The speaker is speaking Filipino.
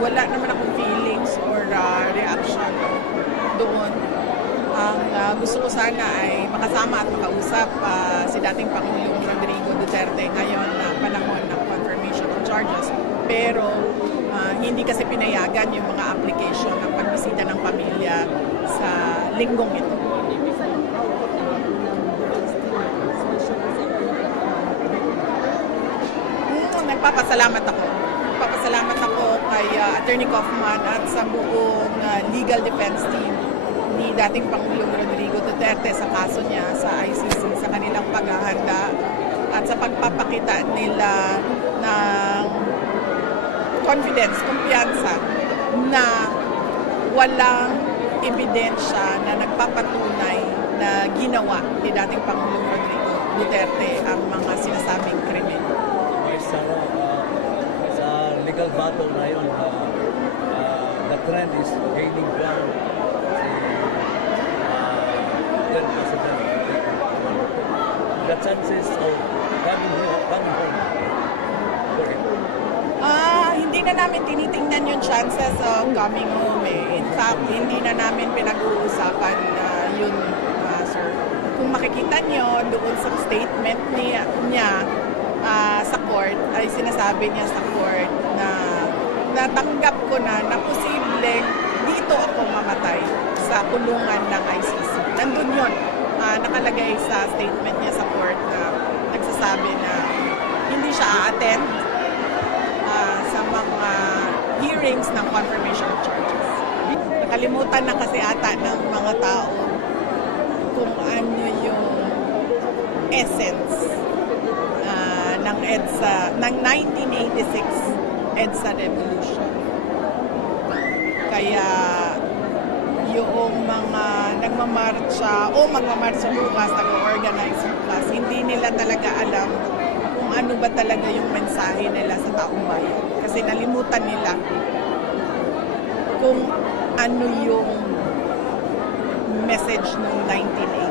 wala naman akong feelings or reaction doon. Ang gusto ko sana ay makasama at makausap si dating Pangulong Rodrigo Duterte ngayon na panahon ng confirmation of charges. Pero hindi kasi pinayagan yung mga application ng pagbisita ng pamilya sa linggong ito. Nagpapasalamat ako. Nagpapasalamat ako kay Attorney Kaufman at sa buong legal defense team ni dating Pangulong Rodrigo Duterte sa kaso niya sa ICC, sa kanilang paghahanda at sa pagpapakita nila ng confidence, kumpiyansa na walang ebidensya na nagpapatunay na ginawa ni dating Pangulong Rodrigo Duterte ang mga sinasabing krimen. Sa legal battle na yun, the trend is gaining ground. Then President, the chances of coming home. Hindi na namin tinitingnan yung chances of coming home eh. In fact, hindi na namin pinag-uusapan yun, sir. Kung makikita nyo doon sa statement niya sa court, ay sinasabi niya sa court na natanggap ko na posibleng dito ako mamatay sa kulungan ng ICC. Nandun yun. Nakalagay sa statement niya sa court na nagsasabi na hindi siya a-attend sa mga hearings ng confirmation of charges. Nakalimutan na kasi ata ng mga tao kung ano yung essence ng EDSA, ng 1986 EDSA Revolution. Kaya yung mga nagmamarcha o magmamarcha bukas, nag-organize bukas, hindi nila talaga alam kung ano ba talaga yung mensahe nila sa taong bayan. Kasi nalimutan nila kung ano yung message ng 1980.